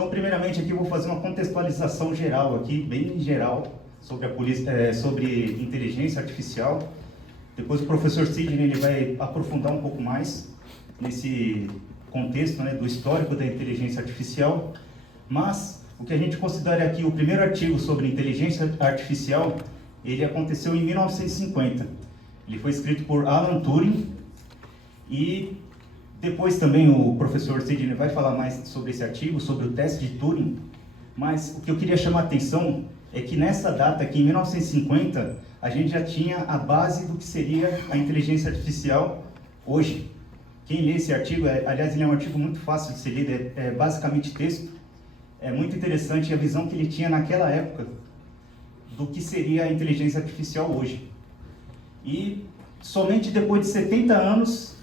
Então, primeiramente, aqui eu vou fazer uma contextualização geral, aqui, bem geral, sobre inteligência artificial. Depois o professor Sidney ele vai aprofundar um pouco mais nesse contexto, né, do histórico da inteligência artificial. Mas o que a gente considera aqui, o primeiro artigo sobre inteligência artificial, ele aconteceu em 1950. Ele foi escrito por Alan Turing e depois também o professor Sidney vai falar mais sobre esse artigo, sobre o teste de Turing. Mas o que eu queria chamar a atenção é que nessa data aqui, em 1950, a gente já tinha a base do que seria a inteligência artificial hoje. Quem lê esse artigo, aliás, ele é um artigo muito fácil de ser lido, é basicamente texto. É muito interessante a visão que ele tinha naquela época do que seria a inteligência artificial hoje. E somente depois de 70 anos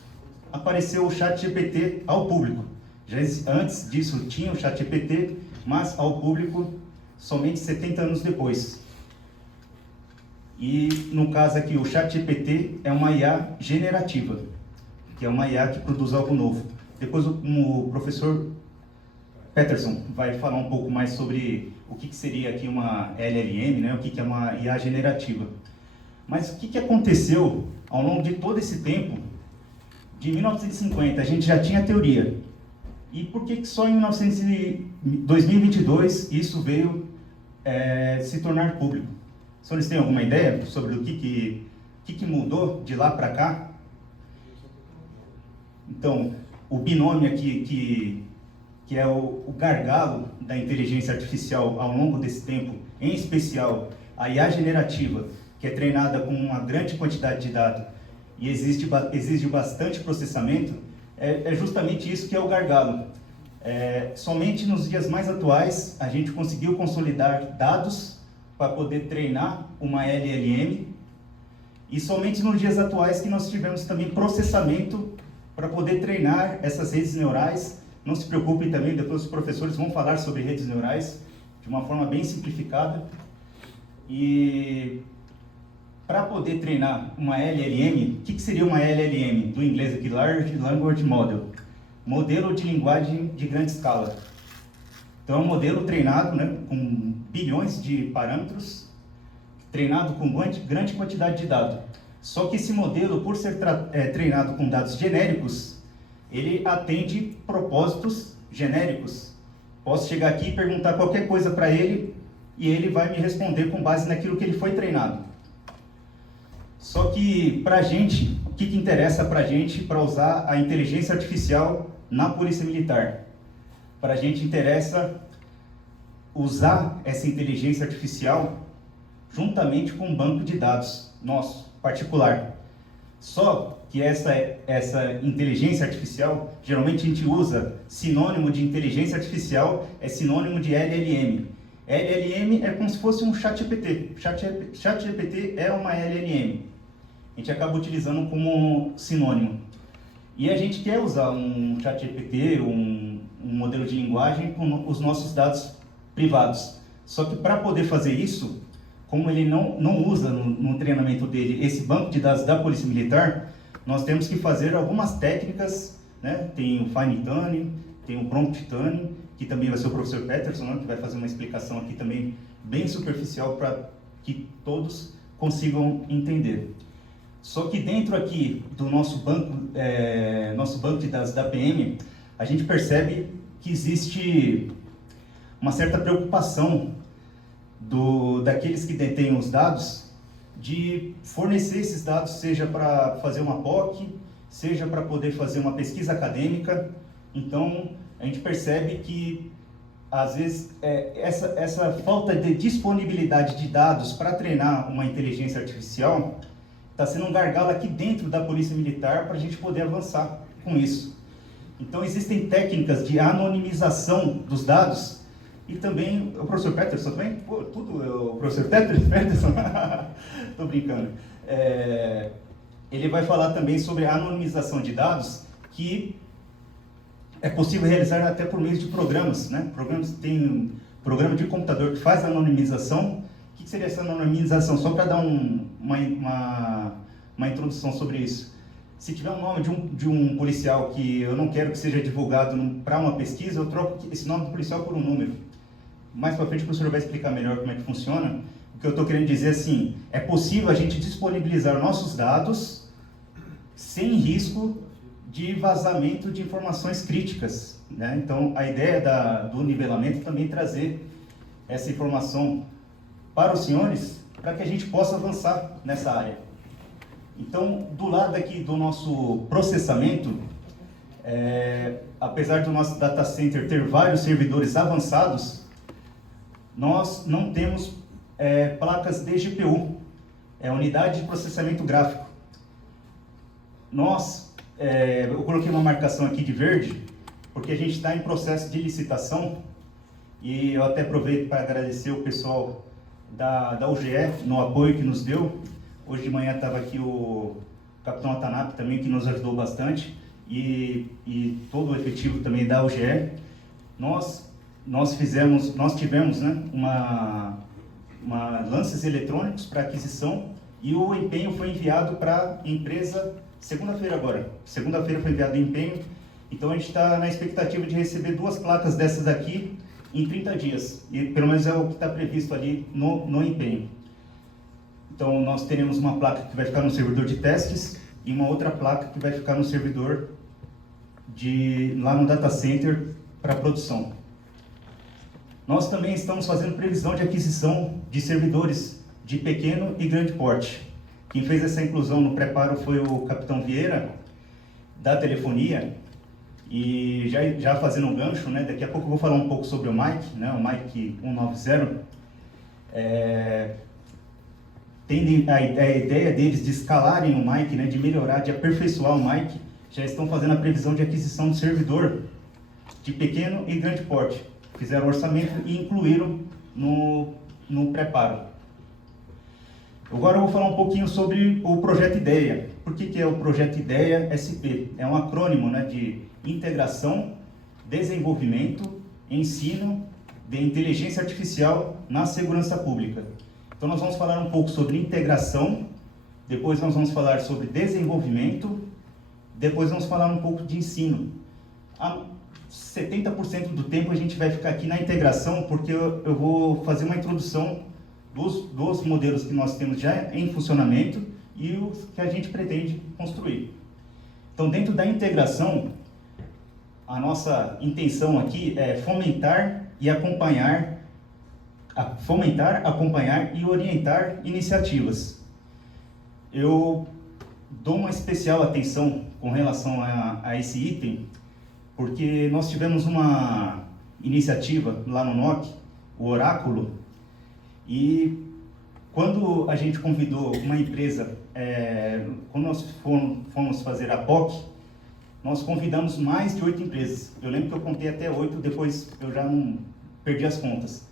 apareceu o ChatGPT ao público. Já antes disso tinha o ChatGPT, mas ao público somente 70 anos depois. E no caso aqui o ChatGPT é uma IA generativa, que é uma IA que produz algo novo. Depois o professor Peterson vai falar um pouco mais sobre o que seria aqui uma LLM, né? O que é uma IA generativa. Mas o que aconteceu ao longo de todo esse tempo? De 1950 a gente já tinha teoria. E por que só em 2022 isso veio se tornar público? Os senhores têm alguma ideia sobre o que mudou de lá para cá? Então, o binômio aqui, que é o gargalo da inteligência artificial ao longo desse tempo, em especial a IA generativa, que é treinada com uma grande quantidade de dados e exige bastante processamento, é justamente isso que é o gargalo. Somente nos dias mais atuais a gente conseguiu consolidar dados para poder treinar uma LLM e somente nos dias atuais que nós tivemos também processamento para poder treinar essas redes neurais. Não se preocupem também, depois os professores vão falar sobre redes neurais de uma forma bem simplificada. E para poder treinar uma LLM, o que seria uma LLM? Do inglês aqui, Large Language Model. Modelo de linguagem de grande escala. Então é um modelo treinado, né, com bilhões de parâmetros, treinado com grande quantidade de dados. Só que esse modelo, por ser treinado com dados genéricos, ele atende propósitos genéricos. Posso chegar aqui e perguntar qualquer coisa para ele e ele vai me responder com base naquilo que ele foi treinado. Só que para a gente, o que interessa para a gente para usar a inteligência artificial na Polícia Militar? Para a gente interessa usar essa inteligência artificial juntamente com um banco de dados nosso, particular. Só que essa inteligência artificial, geralmente a gente usa sinônimo de inteligência artificial, é sinônimo de LLM. LLM é como se fosse um ChatGPT. ChatGPT é uma LLM. A gente acaba utilizando como sinônimo. E a gente quer usar um ChatGPT, um modelo de linguagem com os nossos dados privados. Só que para poder fazer isso, como ele não usa no treinamento dele esse banco de dados da Polícia Militar, nós temos que fazer algumas técnicas, né? Tem o Fine Tuning, tem o Prompt Tuning, que também vai ser o professor Peterson, né? Que vai fazer uma explicação aqui também bem superficial para que todos consigam entender. Só que dentro aqui do nosso banco de dados da PM, a gente percebe que existe uma certa preocupação daqueles que detêm os dados de fornecer esses dados, seja para fazer uma POC, seja para poder fazer uma pesquisa acadêmica. Então, a gente percebe que, às vezes, essa falta de disponibilidade de dados para treinar uma inteligência artificial está sendo um gargalo aqui dentro da Polícia Militar para a gente poder avançar com isso. Então, existem técnicas de anonimização dos dados e também o professor Peterson também? Pô, tudo é o professor Peterson? Estou brincando. Ele vai falar também sobre a anonimização de dados, que é possível realizar até por meio de programas, né? Tem um programa de computador que faz a anonimização. O que seria essa anonimização? Só para dar uma introdução sobre isso. Se tiver um nome de um policial que eu não quero que seja divulgado para uma pesquisa, eu troco esse nome do policial por um número. Mais para frente o professor vai explicar melhor como é que funciona. O que eu estou querendo dizer assim, é possível a gente disponibilizar nossos dados sem risco de vazamento de informações críticas, né? Então, a ideia do nivelamento também é trazer essa informação para os senhores, para que a gente possa avançar nessa área. Então, do lado aqui do nosso processamento, apesar do nosso data center ter vários servidores avançados, nós não temos placas de GPU, unidade de processamento gráfico. Eu coloquei uma marcação aqui de verde, porque a gente está em processo de licitação, e eu até aproveito para agradecer o pessoal da UGE no apoio que nos deu. Hoje de manhã estava aqui o capitão Atanape também, que nos ajudou bastante, e todo o efetivo também da UGE. Nós tivemos, né, uma lances eletrônicos para aquisição, e o empenho foi enviado para a empresa segunda-feira agora. Segunda-feira foi enviado o empenho, então a gente está na expectativa de receber 2 placas dessas aqui em 30 dias, e pelo menos é o que está previsto ali no empenho. Então, nós teremos uma placa que vai ficar no servidor de testes e uma outra placa que vai ficar no servidor lá no data center para produção. Nós também estamos fazendo previsão de aquisição de servidores de pequeno e grande porte. Quem fez essa inclusão no preparo foi o capitão Vieira, da telefonia. E já fazendo um gancho, né, daqui a pouco eu vou falar um pouco sobre o Mike, né, o Mike 190. Tendo a ideia deles de escalarem o Mike, né, de melhorar, de aperfeiçoar o Mike, já estão fazendo a previsão de aquisição de servidor de pequeno e grande porte. Fizeram o orçamento e incluíram no preparo. Agora eu vou falar um pouquinho sobre o Projeto IDEA. Por que é o Projeto IDEA SP? É um acrônimo, né, de Integração, Desenvolvimento, Ensino de Inteligência Artificial na Segurança Pública. Então nós vamos falar um pouco sobre integração, depois nós vamos falar sobre desenvolvimento, depois vamos falar um pouco de ensino. 70% do tempo a gente vai ficar aqui na integração, porque eu vou fazer uma introdução dos modelos que nós temos já em funcionamento e os que a gente pretende construir. Então, dentro da integração, a nossa intenção aqui é fomentar, acompanhar e orientar iniciativas. Eu dou uma especial atenção com relação a esse item, porque nós tivemos uma iniciativa lá no NOC, o Oráculo, e quando a gente convidou uma empresa, quando nós fomos fazer a POC, nós convidamos mais de 8 empresas. Eu lembro que eu contei até 8, depois eu já não perdi as contas.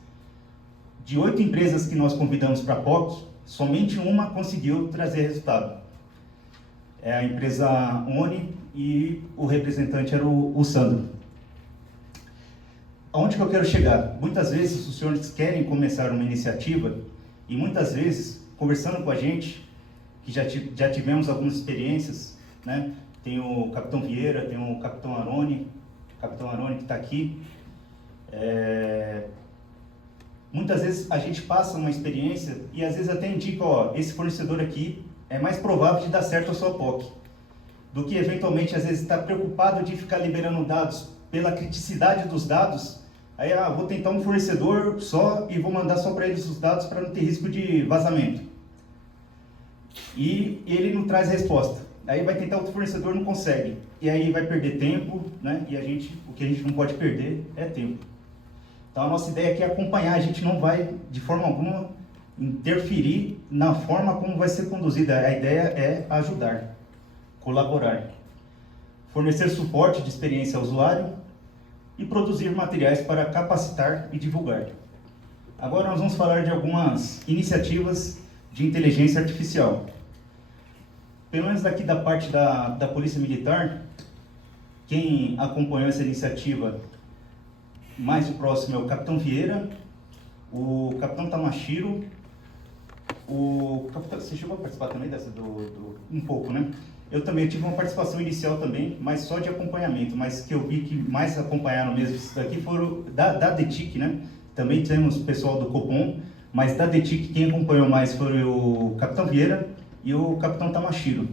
De 8 empresas que nós convidamos para a POC, somente uma conseguiu trazer resultado. É a empresa ONI, e o representante era o Sandro. Aonde que eu quero chegar? Muitas vezes os senhores querem começar uma iniciativa e muitas vezes, conversando com a gente, que já tivemos algumas experiências, né? Tem o capitão Vieira, tem o capitão Aroni que está aqui. Muitas vezes a gente passa uma experiência e às vezes até indica, esse fornecedor aqui é mais provável de dar certo a sua POC, do que eventualmente às vezes estar preocupado de ficar liberando dados pela criticidade dos dados. Aí, vou tentar um fornecedor só e vou mandar só para eles os dados para não ter risco de vazamento. E ele não traz resposta. Aí vai tentar outro fornecedor, não consegue. E aí vai perder tempo, né? E o que a gente não pode perder é tempo. Então a nossa ideia aqui é acompanhar, a gente não vai de forma alguma interferir na forma como vai ser conduzida. A ideia é ajudar, colaborar, fornecer suporte de experiência ao usuário e produzir materiais para capacitar e divulgar. Agora nós vamos falar de algumas iniciativas de inteligência artificial. Pelo menos daqui da parte da Polícia Militar, quem acompanhou essa iniciativa mais próximo é o capitão Vieira, o capitão Tamashiro, você chegou a participar também dessa um pouco, né? eu também tive uma participação inicial também, mas só de acompanhamento, mas que eu vi que mais acompanharam mesmo isso daqui foram da DETIC, né? Também temos pessoal do Copom, mas da DETIC quem acompanhou mais foi o Capitão Vieira e o Capitão Tamashiro.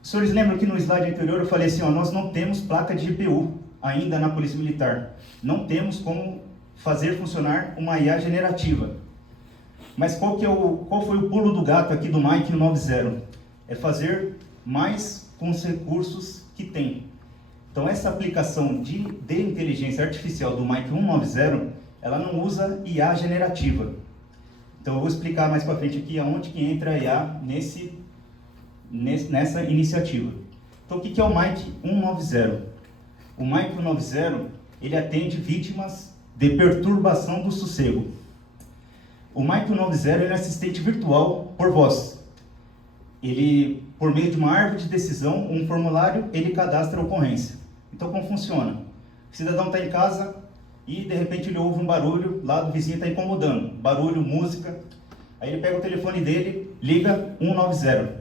Os senhores lembram que no slide anterior eu falei assim, ó, nós não temos placa de GPU ainda na Polícia Militar. Não temos como fazer funcionar uma IA generativa. Mas qual foi o pulo do gato aqui do Mike 190? É fazer mais com os recursos que tem. Então essa aplicação de inteligência artificial do Mike 190, ela não usa IA generativa. Então eu vou explicar mais para frente aqui aonde que entra a IA nessa iniciativa. Então o que é o Mike 190? O Mike 190, ele atende vítimas de perturbação do sossego. O Mike 190 é assistente virtual por voz. Ele, por meio de uma árvore de decisão, um formulário, ele cadastra a ocorrência. Então, como funciona? O cidadão está em casa e, de repente, ele ouve um barulho, lá do vizinho está incomodando. Barulho, música. Aí ele pega o telefone dele, liga 190.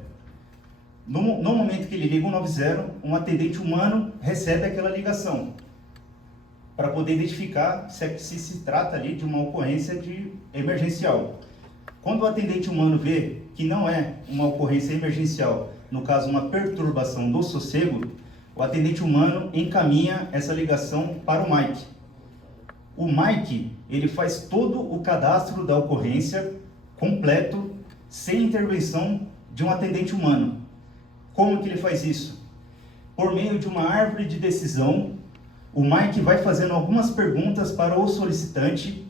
No momento que ele liga 190, um atendente humano recebe aquela ligação para poder identificar se trata ali de uma ocorrência emergencial. Quando o atendente humano vê que não é uma ocorrência emergencial, no caso uma perturbação do sossego, o atendente humano encaminha essa ligação para o Mike. O Mike, ele faz todo o cadastro da ocorrência completo, sem intervenção de um atendente humano. Como que ele faz isso? Por meio de uma árvore de decisão, o Mike vai fazendo algumas perguntas para o solicitante.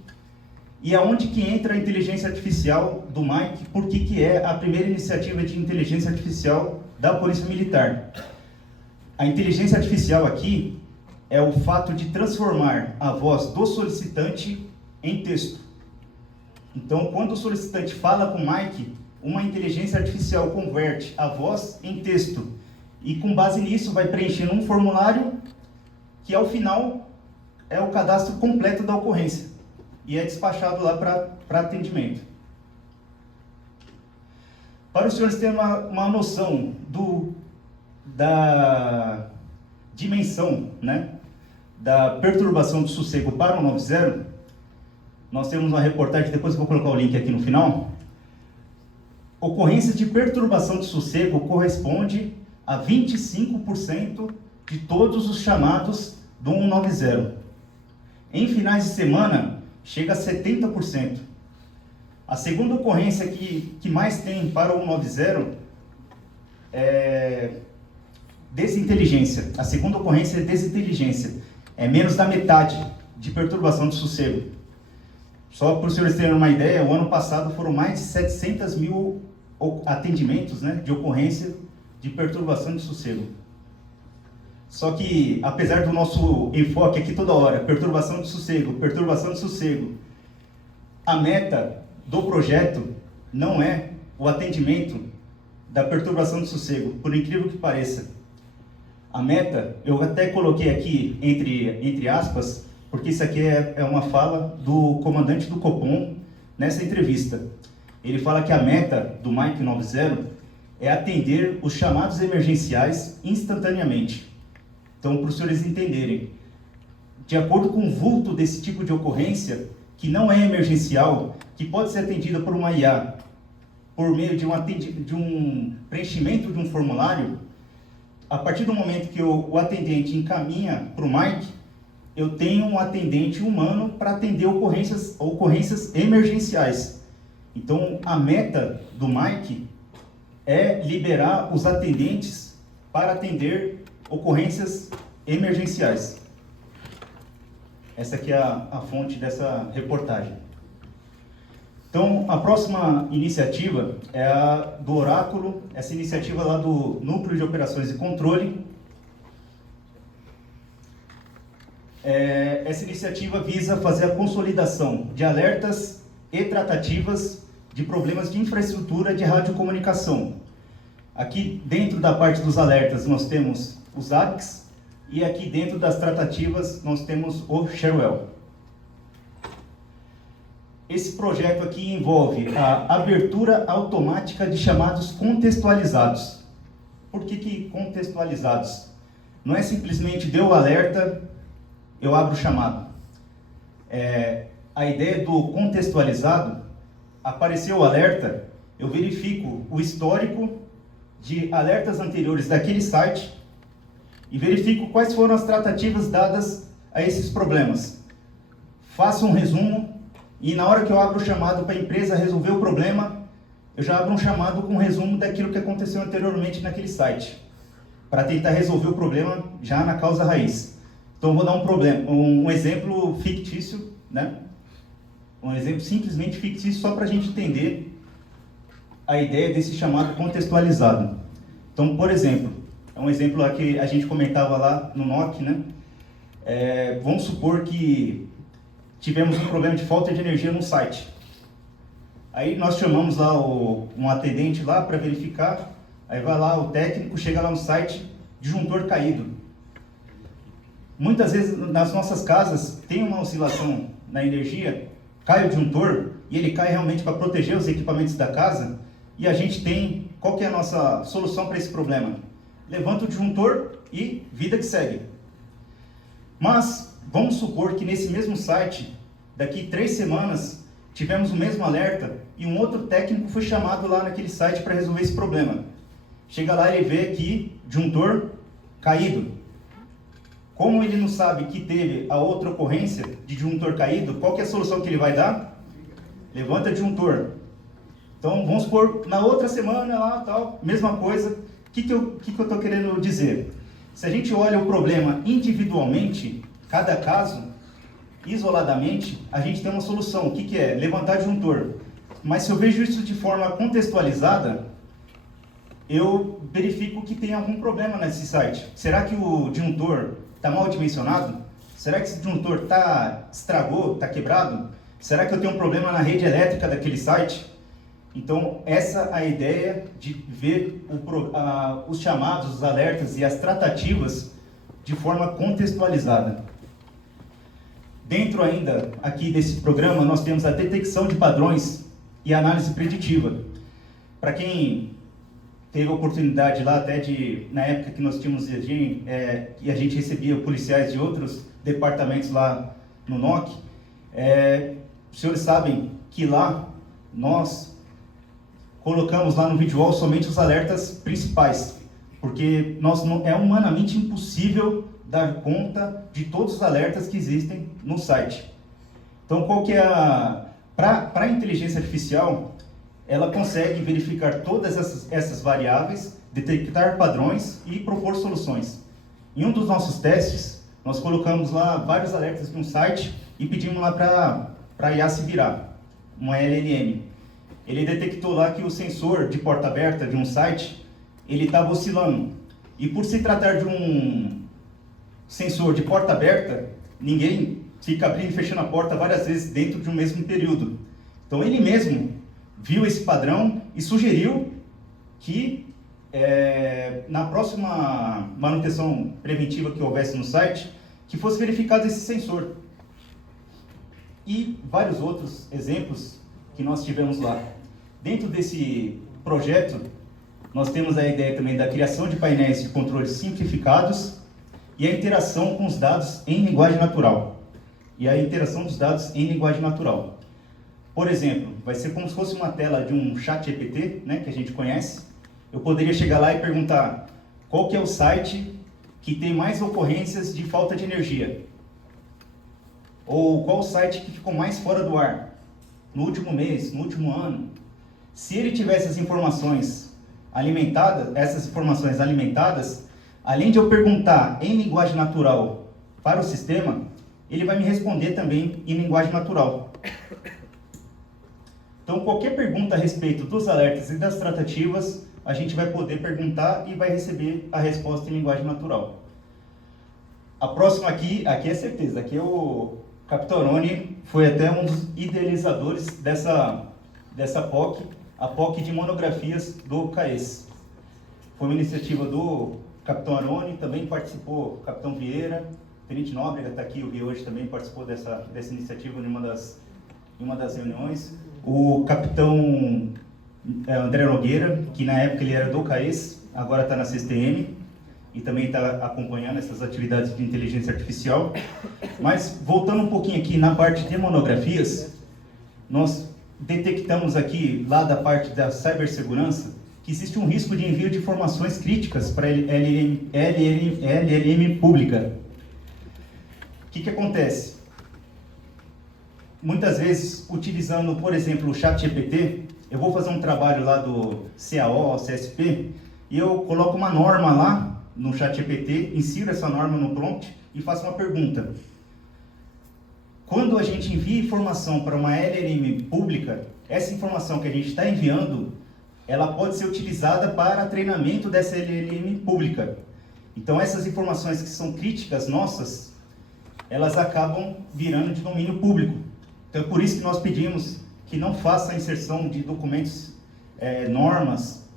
E aonde que entra a inteligência artificial do Mike? Por que é a primeira iniciativa de inteligência artificial da Polícia Militar? A inteligência artificial aqui é o fato de transformar a voz do solicitante em texto. Então, quando o solicitante fala com o Mike, uma inteligência artificial converte a voz em texto. E com base nisso vai preenchendo um formulário que ao final é o cadastro completo da ocorrência e é despachado lá para atendimento. Para os senhores terem uma noção da dimensão, né, da perturbação do sossego para o 190, nós temos uma reportagem, depois eu vou colocar o link aqui no final. Ocorrência de perturbação do sossego corresponde a 25% de todos os chamados do 190. Em finais de semana, chega a 70%. A segunda ocorrência que mais tem para o 190 é desinteligência. A segunda ocorrência é desinteligência. É menos da metade de perturbação do sossego. Só para os senhores terem uma ideia, o ano passado foram mais de 700 mil atendimentos, né, de ocorrência de perturbação de sossego. Só que, apesar do nosso enfoque aqui toda hora, perturbação de sossego, a meta do projeto não é o atendimento da perturbação de sossego, por incrível que pareça. A meta, eu até coloquei aqui entre aspas, porque isso aqui é uma fala do comandante do Copom nessa entrevista. Ele fala que a meta do Mike 190 é atender os chamados emergenciais instantaneamente. Então, para os senhores entenderem, de acordo com o vulto desse tipo de ocorrência, que não é emergencial, que pode ser atendida por uma IA, por meio de um preenchimento de um formulário, a partir do momento que o atendente encaminha para o Mike, eu tenho um atendente humano para atender ocorrências emergenciais. Então, a meta do Mike é liberar os atendentes para atender ocorrências emergenciais. Essa aqui é a fonte dessa reportagem. Então, a próxima iniciativa é a do Oráculo, essa iniciativa lá do Núcleo de Operações e Controle. Essa iniciativa visa fazer a consolidação de alertas e tratativas de problemas de infraestrutura de radiocomunicação. Aqui dentro da parte dos alertas nós temos os ARCs e aqui dentro das tratativas nós temos o Sharewell. Esse projeto aqui envolve a abertura automática de chamados contextualizados. por que contextualizados? Não é simplesmente deu o alerta, eu abro o chamado. A ideia do contextualizado, apareceu o alerta, eu verifico o histórico de alertas anteriores daquele site e verifico quais foram as tratativas dadas a esses problemas. Faço um resumo e na hora que eu abro o chamado para a empresa resolver o problema, eu já abro um chamado com um resumo daquilo que aconteceu anteriormente naquele site, para tentar resolver o problema já na causa raiz. Então, vou dar um exemplo fictício, né? Um exemplo simplesmente fictício, só para a gente entender a ideia desse chamado contextualizado. Então, por exemplo, é um exemplo lá que a gente comentava lá no NOC, né? Vamos supor que tivemos um problema de falta de energia no site. Aí nós chamamos lá um atendente lá para verificar, aí vai lá o técnico, chega lá no site, disjuntor caído. Muitas vezes nas nossas casas tem uma oscilação na energia, cai o disjuntor e ele cai realmente para proteger os equipamentos da casa e a gente tem, qual que é a nossa solução para esse problema? Levanta o disjuntor e vida que segue. Mas vamos supor que nesse mesmo site, daqui 3 semanas, tivemos o mesmo alerta e um outro técnico foi chamado lá naquele site para resolver esse problema. Chega lá e ele vê aqui, disjuntor caído. Como ele não sabe que teve a outra ocorrência de disjuntor caído, qual que é a solução que ele vai dar? Levanta disjuntor. Então, vamos supor, na outra semana lá, tal, mesma coisa. O que eu estou querendo dizer? Se a gente olha o problema individualmente, cada caso, isoladamente, a gente tem uma solução. O que é? Levantar disjuntor. Mas se eu vejo isso de forma contextualizada, eu verifico que tem algum problema nesse site. Será que o disjuntor está mal dimensionado? Será que esse disjuntor estragou, está quebrado? Será que eu tenho um problema na rede elétrica daquele site? Então, essa é a ideia de ver os chamados, os alertas e as tratativas de forma contextualizada. Dentro ainda aqui desse programa, nós temos a detecção de padrões e análise preditiva. Para quem teve a oportunidade lá até na época que nós tínhamos e a gente recebia policiais de outros departamentos lá no NOC, os senhores sabem que lá nós colocamos lá no visual somente os alertas principais, porque é humanamente impossível dar conta de todos os alertas que existem no site. Então, qual que é para a inteligência artificial, ela consegue verificar todas essas variáveis, detectar padrões e propor soluções. Em um dos nossos testes, nós colocamos lá vários alertas de um site e pedimos lá para a IA se virar, uma LLM. Ele detectou lá que o sensor de porta aberta de um site, ele estava oscilando. E por se tratar de um sensor de porta aberta, ninguém fica abrindo e fechando a porta várias vezes dentro de um mesmo período. Então ele mesmo viu esse padrão e sugeriu que na próxima manutenção preventiva que houvesse no site, que fosse verificado esse sensor. E vários outros exemplos que nós tivemos lá. Dentro desse projeto, nós temos a ideia também da criação de painéis de controle simplificados e a interação com os dados em linguagem natural. Por exemplo, vai ser como se fosse uma tela de um chat GPT, né, que a gente conhece. Eu poderia chegar lá e perguntar qual que é o site que tem mais ocorrências de falta de energia. Ou qual o site que ficou mais fora do ar no último mês, no último ano. Se ele tivesse essas informações alimentadas, além de eu perguntar em linguagem natural para o sistema, ele vai me responder também em linguagem natural. Então, qualquer pergunta a respeito dos alertas e das tratativas, a gente vai poder perguntar e vai receber a resposta em linguagem natural. A próxima aqui é certeza, aqui é o Capitão Aroni, foi até um dos idealizadores dessa POC, a POC de monografias do CAES. Foi uma iniciativa do Capitão Aroni, também participou o Capitão Vieira, Tenente Nóbrega está aqui, o Gui hoje também participou dessa iniciativa em uma das reuniões. O Capitão André Nogueira, que na época ele era do CAES, agora está na CSTM e também está acompanhando essas atividades de inteligência artificial. Mas, voltando um pouquinho aqui na parte de monografias, nós detectamos aqui, lá da parte da cibersegurança, que existe um risco de envio de informações críticas para a LLM pública. O que acontece? Muitas vezes, utilizando, por exemplo, o ChatGPT, eu vou fazer um trabalho lá do CAO, CSP, e eu coloco uma norma lá no ChatGPT, insiro essa norma no prompt e faço uma pergunta. Quando a gente envia informação para uma LLM pública, essa informação que a gente está enviando, ela pode ser utilizada para treinamento dessa LLM pública. Então, essas informações que são críticas nossas, elas acabam virando de domínio público. Então, é por isso que nós pedimos que não faça a inserção de documentos, normas,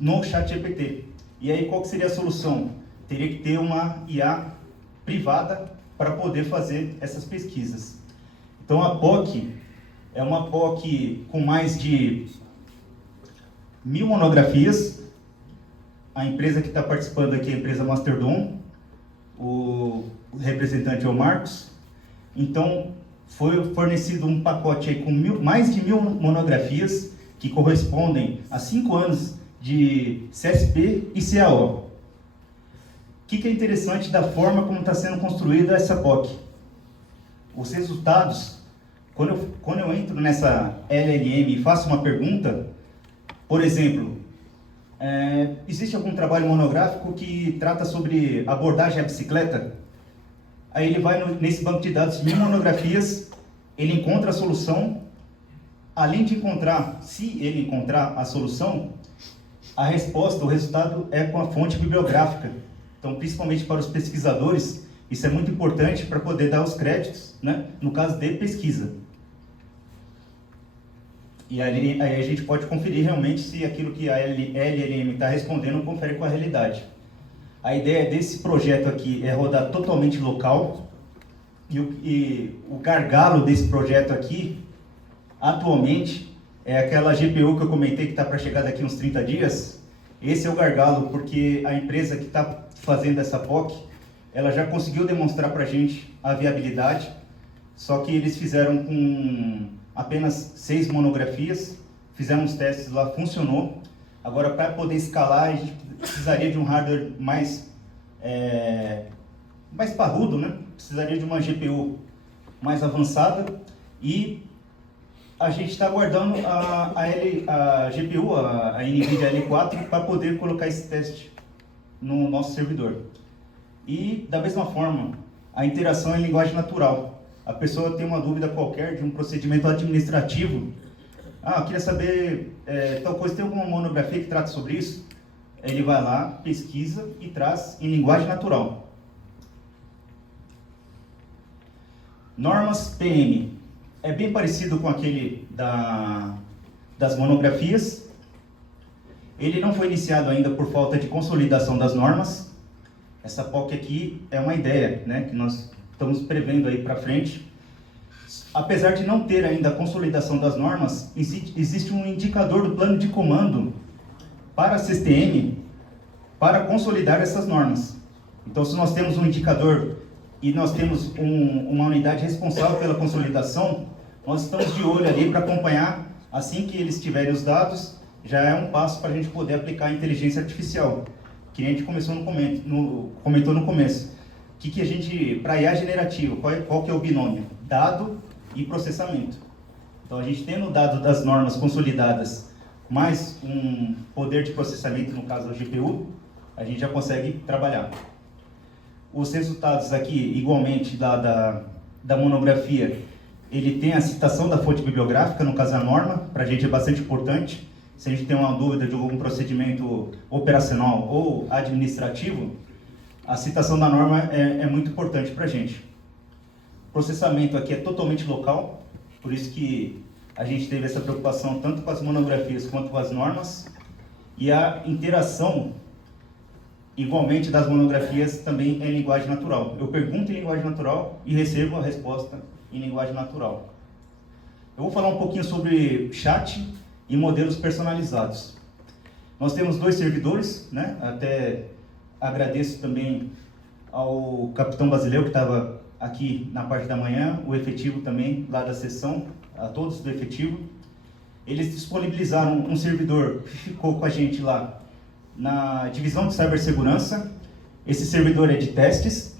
no ChatGPT. E aí, qual que seria a solução? Teria que ter uma IA privada para poder fazer essas pesquisas. Então, a POC é uma POC com mais de 1000 monografias. A empresa que está participando aqui é a empresa Masterdom, o representante é o Marcos. Então, foi fornecido um pacote aí com mais de 1000 monografias, que correspondem a 5 anos de CSP e CAO. O que é interessante da forma como está sendo construída essa POC? Os resultados, quando eu entro nessa LLM e faço uma pergunta, por exemplo, existe algum trabalho monográfico que trata sobre abordagem à bicicleta? Aí ele vai nesse banco de dados de 1000 monografias, ele encontra a solução. Além de encontrar, se ele encontrar a solução, a resposta, o resultado é com a fonte bibliográfica. Então, principalmente para os pesquisadores, isso é muito importante para poder dar os créditos, né, no caso de pesquisa. E aí a gente pode conferir realmente se aquilo que a LLM está respondendo confere com a realidade. A ideia desse projeto aqui é rodar totalmente local, e o gargalo desse projeto aqui, atualmente, é aquela GPU que eu comentei que está para chegar daqui uns 30 dias. Esse é o gargalo, porque a empresa que está fazendo essa POC, ela já conseguiu demonstrar para a gente a viabilidade, só que eles fizeram com apenas 6 monografias, fizemos testes lá, funcionou. Agora, para poder escalar, a gente precisaria de um hardware mais parrudo, né? Precisaria de uma GPU mais avançada, e a gente está aguardando a GPU, a NVIDIA L4, para poder colocar esse teste no nosso servidor. E, da mesma forma, a interação em linguagem natural. A pessoa tem uma dúvida qualquer de um procedimento administrativo. Eu queria saber tal coisa, tem alguma monografia que trata sobre isso? Ele vai lá, pesquisa e traz em linguagem natural. Normas PM. É bem parecido com aquele das monografias. Ele não foi iniciado ainda por falta de consolidação das normas. Essa POC aqui é uma ideia, né, que nós estamos prevendo aí para frente. Apesar de não ter ainda a consolidação das normas, existe um indicador do plano de comando para a CSTM para consolidar essas normas. Então, se nós temos um indicador e nós temos uma unidade responsável pela consolidação, nós estamos de olho ali para acompanhar. Assim que eles tiverem os dados, já é um passo para a gente poder aplicar a inteligência artificial, que a gente comentou no começo. Que a gente, para IA generativa, qual que é o binômio? Dado e processamento. Então, a gente tendo o dado das normas consolidadas, mais um poder de processamento, no caso a GPU, a gente já consegue trabalhar. Os resultados aqui, igualmente, da monografia, ele tem a citação da fonte bibliográfica, no caso a norma, para a gente é bastante importante. Se a gente tem uma dúvida de algum procedimento operacional ou administrativo, a citação da norma é muito importante para a gente. O processamento aqui é totalmente local, por isso que a gente teve essa preocupação tanto com as monografias quanto com as normas. E a interação, igualmente, das monografias também é em linguagem natural. Eu pergunto em linguagem natural e recebo a resposta em linguagem natural. Eu vou falar um pouquinho sobre chat e modelos personalizados. Nós temos 2 servidores, né? Até agradeço também ao capitão Basileu, que estava aqui na parte da manhã, o efetivo também lá da sessão, a todos do efetivo. Eles disponibilizaram um servidor que ficou com a gente lá na divisão de cibersegurança. Esse servidor é de testes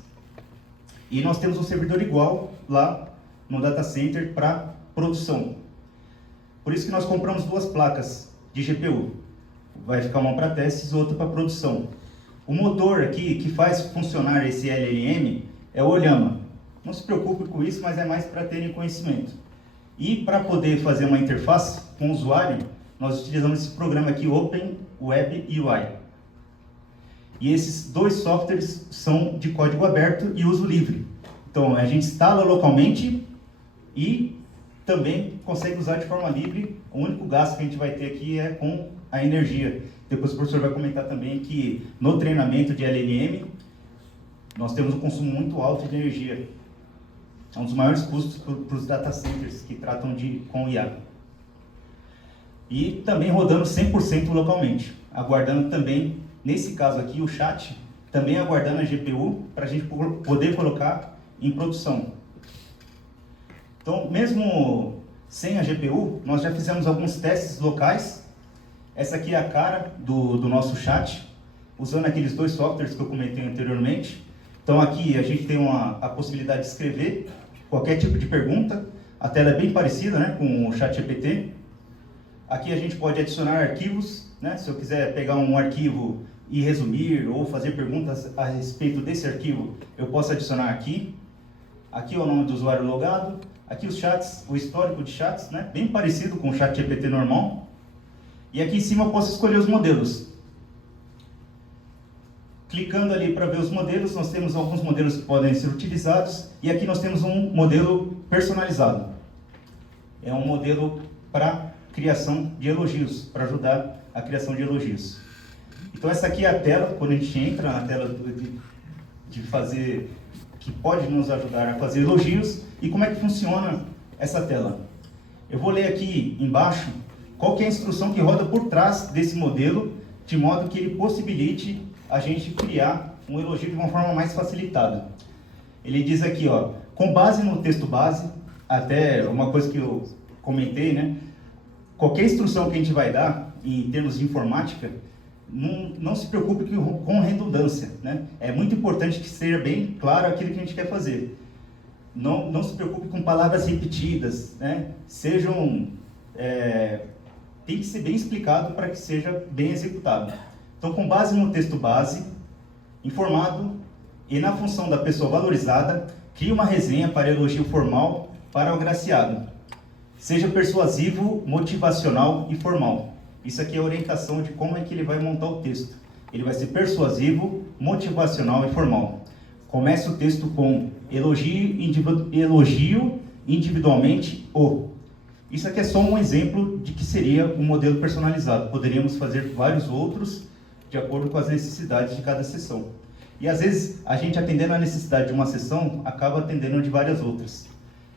e nós temos um servidor igual lá no data center para produção. Por isso que nós compramos 2 placas de GPU. Vai ficar uma para testes e outra para produção. O motor aqui que faz funcionar esse LLM é o Olhama. Não se preocupe com isso, mas é mais para terem conhecimento. E para poder fazer uma interface com o usuário, nós utilizamos esse programa aqui, Open Web UI. E esses 2 softwares são de código aberto e uso livre. Então a gente instala localmente e também consegue usar de forma livre. O único gasto que a gente vai ter aqui é com a energia. Depois o professor vai comentar também que no treinamento de LLM nós temos um consumo muito alto de energia. É um dos maiores custos para os data centers que tratam com IA. E também rodando 100% localmente, aguardando também, nesse caso aqui, o chat, também aguardando a GPU para a gente poder colocar em produção. Então, mesmo sem a GPU, nós já fizemos alguns testes locais. Essa aqui é a cara do nosso chat, usando aqueles 2 softwares que eu comentei anteriormente. Então aqui a gente tem a possibilidade de escrever qualquer tipo de pergunta. A tela é bem parecida, né, com o ChatGPT. Aqui a gente pode adicionar arquivos, né, se eu quiser pegar um arquivo e resumir ou fazer perguntas a respeito desse arquivo, eu posso adicionar aqui. Aqui é o nome do usuário logado. Aqui os chats, o histórico de chats, né, bem parecido com o ChatGPT normal. E aqui em cima eu posso escolher os modelos. Clicando ali para ver os modelos, nós temos alguns modelos que podem ser utilizados. E aqui nós temos um modelo personalizado. É um modelo para criação de elogios, para ajudar a criação de elogios. Então essa aqui é a tela, quando a gente entra na tela de fazer, que pode nos ajudar a fazer elogios. E como é que funciona essa tela? Eu vou ler aqui embaixo qual que é a instrução que roda por trás desse modelo, de modo que ele possibilite a gente criar um elogio de uma forma mais facilitada. Ele diz aqui, ó, com base no texto base, até uma coisa que eu comentei, né? Qualquer instrução que a gente vai dar, em termos de informática, não se preocupe com redundância, né? É muito importante que seja bem claro aquilo que a gente quer fazer. Não se preocupe com palavras repetidas, né? Tem que ser bem explicado para que seja bem executado. Então, com base no texto base, informado e na função da pessoa valorizada, crie uma resenha para elogio formal para o agraciado. Seja persuasivo, motivacional e formal. Isso aqui é a orientação de como é que ele vai montar o texto. Ele vai ser persuasivo, motivacional e formal. Comece o texto com elogio individualmente o. Isso aqui é só um exemplo de que seria um modelo personalizado. Poderíamos fazer vários outros de acordo com as necessidades de cada sessão. E às vezes a gente atendendo a necessidade de uma sessão acaba atendendo de várias outras.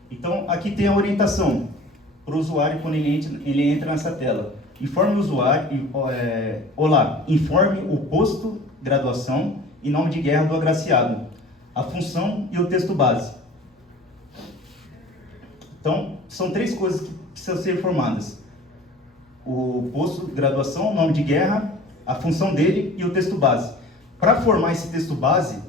Então aqui tem a orientação para o usuário quando ele entra nessa tela. Informe o usuário, olá, informe o posto, graduação e nome de guerra do agraciado, a função e o texto base. Então, são 3 coisas que precisam ser informadas. O posto, graduação, nome de guerra, a função dele e o texto base. Para formar esse texto base,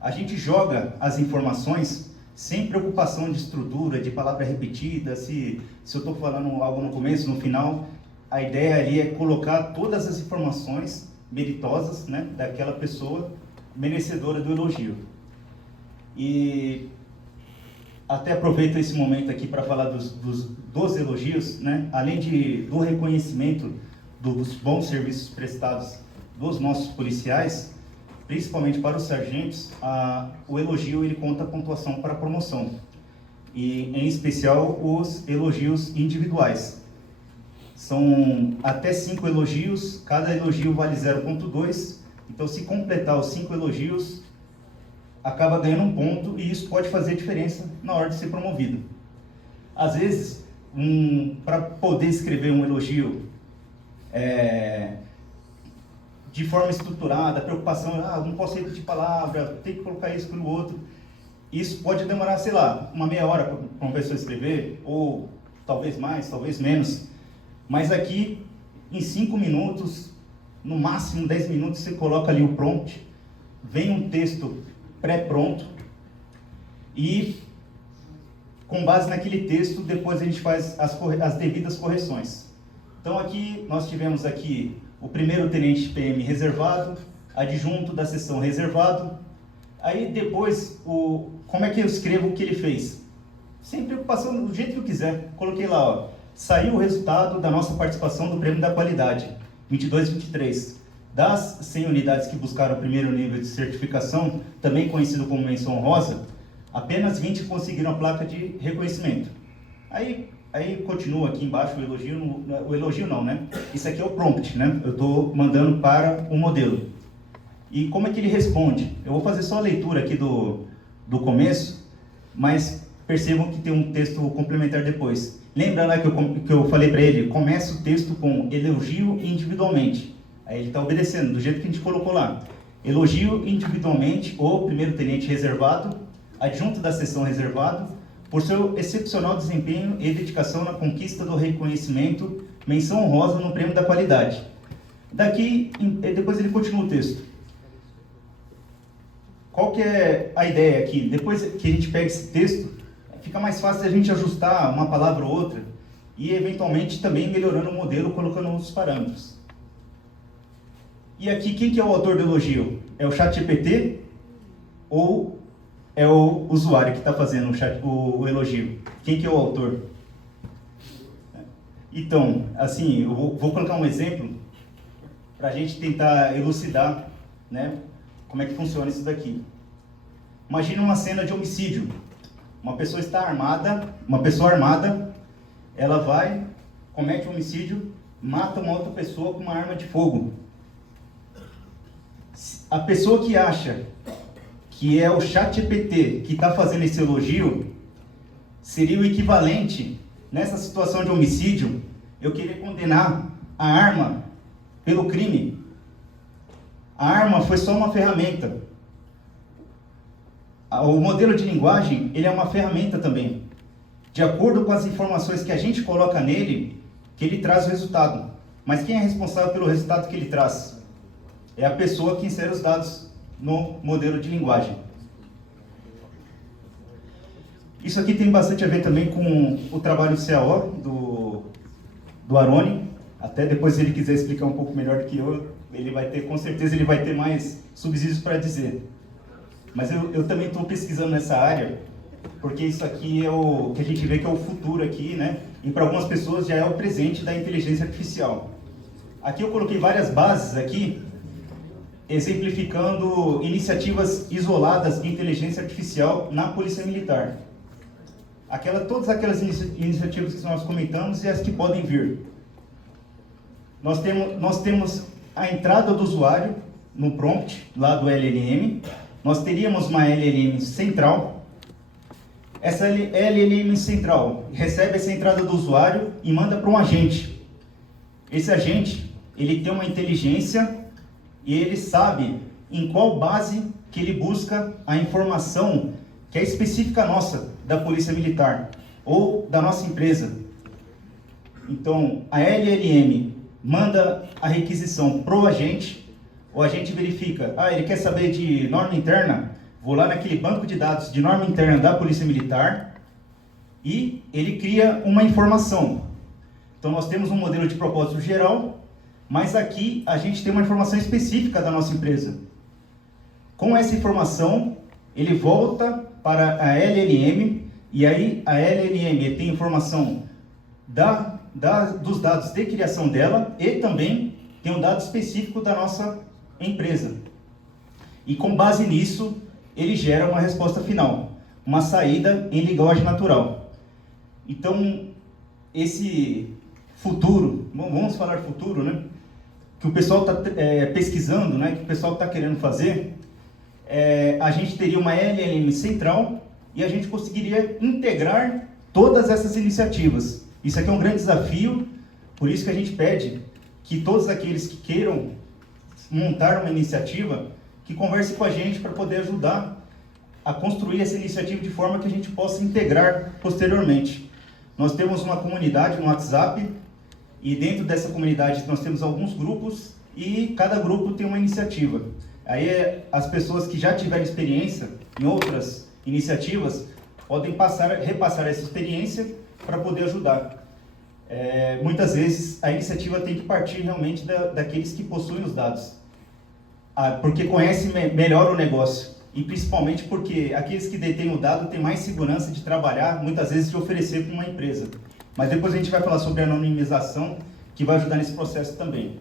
a gente joga as informações sem preocupação de estrutura, de palavra repetida, se eu estou falando algo no começo, no final. A ideia ali é colocar todas as informações meritosas, né, daquela pessoa merecedora do elogio. E até aproveito esse momento aqui para falar dos elogios, né? Além do reconhecimento dos bons serviços prestados dos nossos policiais, principalmente para os sargentos, o elogio ele conta a pontuação para a promoção, e em especial os elogios individuais. São até 5 elogios, cada elogio vale 0,2, então se completar os 5 elogios, acaba ganhando um ponto, e isso pode fazer diferença na hora de ser promovido. Às vezes, para poder escrever um elogio de forma estruturada, a preocupação, não posso repetir palavra, tem que colocar isso pelo outro. Isso pode demorar, sei lá, uma meia hora para uma pessoa escrever, ou talvez mais, talvez menos. Mas aqui, em 5 minutos, no máximo 10 minutos, você coloca ali o prompt, vem um texto pré-pronto, e com base naquele texto, depois a gente faz as devidas correções. Então aqui, nós tivemos aqui o primeiro tenente PM reservado, adjunto da seção reservado. Aí depois, como é que eu escrevo o que ele fez? Sem preocupação, do jeito que eu quiser. Coloquei lá, ó, saiu o resultado da nossa participação do Prêmio da Qualidade, 22-23. Das 100 unidades que buscaram o primeiro nível de certificação, também conhecido como menção honrosa, apenas 20 conseguiram a placa de reconhecimento. Aí continua aqui embaixo o elogio não, né? Isso aqui é o prompt, né? Eu estou mandando para o modelo. E como é que ele responde? Eu vou fazer só a leitura aqui do começo, mas percebam que tem um texto complementar depois. Lembra lá que eu falei para ele? Começa o texto com elogio individualmente. Aí ele está obedecendo, do jeito que a gente colocou lá. Elogio individualmente o primeiro tenente reservado, adjunto da seção reservado, por seu excepcional desempenho e dedicação na conquista do reconhecimento, menção honrosa no Prêmio da Qualidade. Daqui, depois ele continua o texto. Qual que é a ideia aqui? Depois que a gente pega esse texto, fica mais fácil a gente ajustar uma palavra ou outra e, eventualmente, também melhorando o modelo, colocando outros parâmetros. E aqui, quem que é o autor do elogio? É o ChatGPT ou é o usuário que está fazendo o elogio? Quem que é o autor? Então, assim, eu vou colocar um exemplo para a gente tentar elucidar, né, como é que funciona isso daqui. Imagina uma cena de homicídio. Uma pessoa armada, ela vai, comete um homicídio, mata uma outra pessoa com uma arma de fogo. A pessoa que acha que é o ChatGPT que está fazendo esse elogio, seria o equivalente, nessa situação de homicídio, eu querer condenar a arma pelo crime. A arma foi só uma ferramenta. O modelo de linguagem, ele é uma ferramenta também. De acordo com as informações que a gente coloca nele, que ele traz o resultado. Mas quem é responsável pelo resultado que ele traz? É a pessoa que insere os dados no modelo de linguagem. Isso aqui tem bastante a ver também com o trabalho CAO do Aroni. Até depois, se ele quiser explicar um pouco melhor do que eu, ele vai ter, com certeza, ele vai ter mais subsídios para dizer. Mas eu também estou pesquisando nessa área, porque isso aqui é o que a gente vê que é o futuro aqui, né? E para algumas pessoas já é o presente da inteligência artificial. Aqui eu coloquei várias bases aqui, exemplificando iniciativas isoladas de inteligência artificial na Polícia Militar. Todas aquelas iniciativas que nós comentamos e as que podem vir. Nós temos a entrada do usuário no prompt, lá do LLM. Nós teríamos uma LLM central. Essa LLM central recebe essa entrada do usuário e manda para um agente. Esse agente, ele tem uma inteligência e ele sabe em qual base que ele busca a informação que é específica nossa, da Polícia Militar, ou da nossa empresa. Então, a LLM manda a requisição para o agente, o agente verifica, ele quer saber de norma interna, vou lá naquele banco de dados de norma interna da Polícia Militar, e ele cria uma informação. Então, nós temos um modelo de propósito geral, mas aqui a gente tem uma informação específica da nossa empresa. Com essa informação, ele volta para a LLM, e aí a LLM tem informação dos dados de criação dela, e também tem um dado específico da nossa empresa. E com base nisso, ele gera uma resposta final, uma saída em linguagem natural. Então, esse futuro, vamos falar futuro, né? Que o pessoal está pesquisando, né? Que o pessoal está querendo fazer, a gente teria uma LLM central e a gente conseguiria integrar todas essas iniciativas. Isso aqui é um grande desafio, por isso que a gente pede que todos aqueles que queiram montar uma iniciativa, que converse com a gente para poder ajudar a construir essa iniciativa de forma que a gente possa integrar posteriormente. Nós temos uma comunidade no WhatsApp, e dentro dessa comunidade nós temos alguns grupos, e cada grupo tem uma iniciativa. Aí as pessoas que já tiveram experiência em outras iniciativas podem repassar essa experiência para poder ajudar. Muitas vezes a iniciativa tem que partir realmente daqueles que possuem os dados, porque conhecem melhor o negócio, e principalmente porque aqueles que detêm o dado têm mais segurança de trabalhar, muitas vezes de oferecer para uma empresa. Mas depois a gente vai falar sobre a anonimização, que vai ajudar nesse processo também.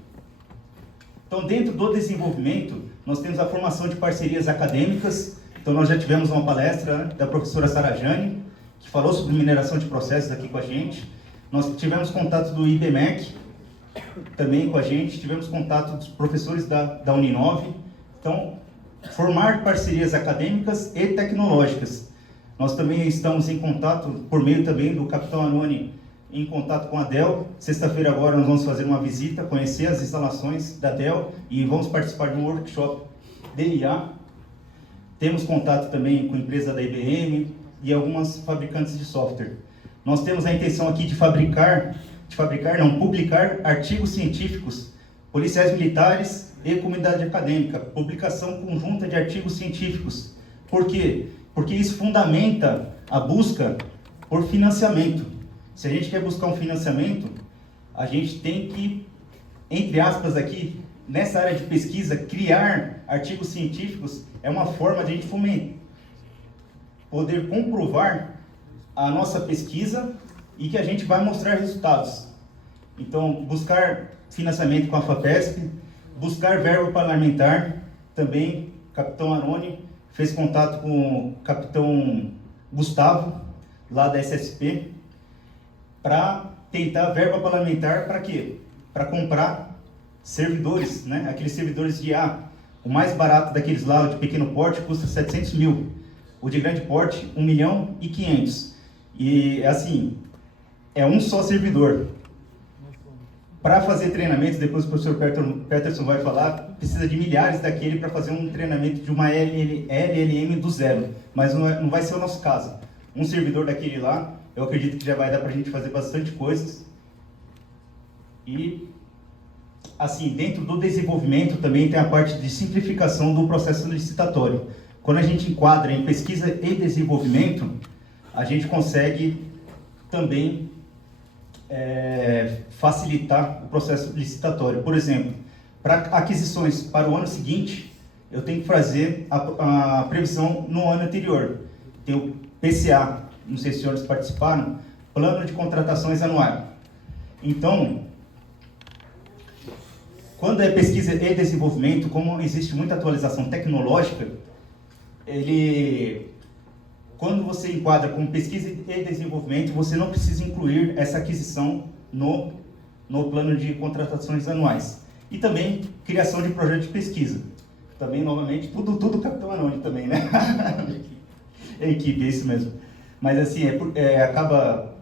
Então, dentro do desenvolvimento, nós temos a formação de parcerias acadêmicas. Então, nós já tivemos uma palestra, né, da professora Sara Jane, que falou sobre mineração de processos aqui com a gente. Nós tivemos contato do IBMEC, também com a gente. Tivemos contato dos professores da Uninove. Então, formar parcerias acadêmicas e tecnológicas. Nós também estamos em contato, por meio também do Capitão Anoni, em contato com a Dell. Sexta-feira agora nós vamos fazer uma visita, conhecer as instalações da Dell e vamos participar de um workshop de IA. Temos contato também com a empresa da IBM e algumas fabricantes de software. Nós temos a intenção aqui de publicar artigos científicos, policiais militares e comunidade acadêmica, publicação conjunta de artigos científicos. Por quê? Porque isso fundamenta a busca por financiamento. Se a gente quer buscar um financiamento, a gente tem que, entre aspas aqui, nessa área de pesquisa, criar artigos científicos é uma forma de a gente poder comprovar a nossa pesquisa e que a gente vai mostrar resultados. Então, buscar financiamento com a FAPESP, buscar verba parlamentar, também, Capitão Anoni fez contato com o Capitão Gustavo, lá da SSP, para tentar verba parlamentar para quê? Para comprar servidores, né? Aqueles servidores de IA. O mais barato daqueles lá, de pequeno porte, custa 700 mil. O de grande porte, 1,5 milhão. E assim, é um só servidor. Para fazer treinamentos, depois o professor Peterson vai falar, precisa de milhares daquele para fazer um treinamento de uma LLM do zero. Mas não vai ser o nosso caso. Um servidor daquele lá, eu acredito que já vai dar para a gente fazer bastante coisas. E, assim, dentro do desenvolvimento também tem a parte de simplificação do processo licitatório. Quando a gente enquadra em pesquisa e desenvolvimento, a gente consegue também facilitar o processo licitatório. Por exemplo, para aquisições para o ano seguinte, eu tenho que fazer a previsão no ano anterior. Tem o PCA, não sei se os senhores participaram, Plano de Contratações Anual. Então, quando é pesquisa e desenvolvimento, como existe muita atualização tecnológica, quando você enquadra como pesquisa e desenvolvimento, você não precisa incluir essa aquisição no plano de contratações anuais. E também, criação de projeto de pesquisa. Também, novamente, tudo Capitão Anoni também, né? Equipe, é isso mesmo. Mas assim,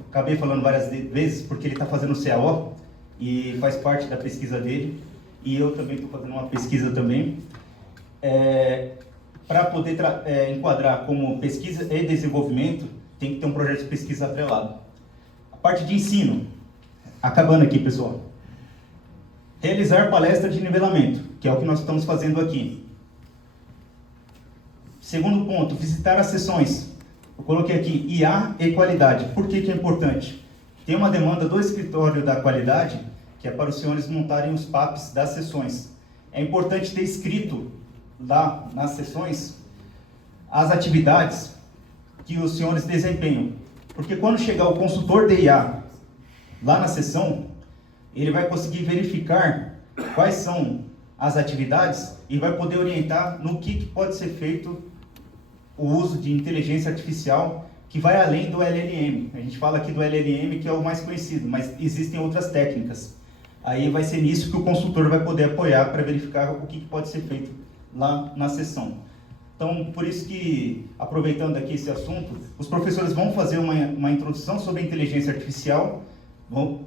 acabei falando várias vezes, porque ele está fazendo o CAO, e faz parte da pesquisa dele, e eu também estou fazendo uma pesquisa também. Para poder enquadrar como pesquisa e desenvolvimento, tem que ter um projeto de pesquisa atrelado. A parte de ensino, acabando aqui, pessoal. Realizar palestra de nivelamento, que é o que nós estamos fazendo aqui. Segundo ponto, visitar as sessões. Eu coloquei aqui IA e qualidade. Por que é importante? Tem uma demanda do escritório da qualidade, que é para os senhores montarem os PAPs das sessões. É importante ter escrito lá nas sessões as atividades que os senhores desempenham. Porque quando chegar o consultor de IA lá na sessão, ele vai conseguir verificar quais são as atividades e vai poder orientar no que pode ser feito o uso de inteligência artificial, que vai além do LLM. A gente fala aqui do LLM, que é o mais conhecido, mas existem outras técnicas. Aí vai ser nisso que o consultor vai poder apoiar para verificar o que pode ser feito lá na sessão. Então, por isso que, aproveitando aqui esse assunto, os professores vão fazer uma introdução sobre a inteligência artificial,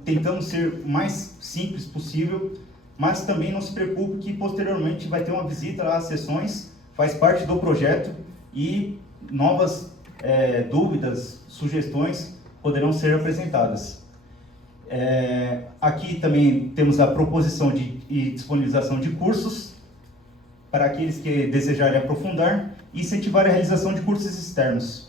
tentando ser o mais simples possível, mas também não se preocupe que posteriormente vai ter uma visita às sessões, faz parte do projeto e novas dúvidas, sugestões poderão ser apresentadas. Aqui também temos a proposição e disponibilização de cursos para aqueles que desejarem aprofundar e incentivar a realização de cursos externos.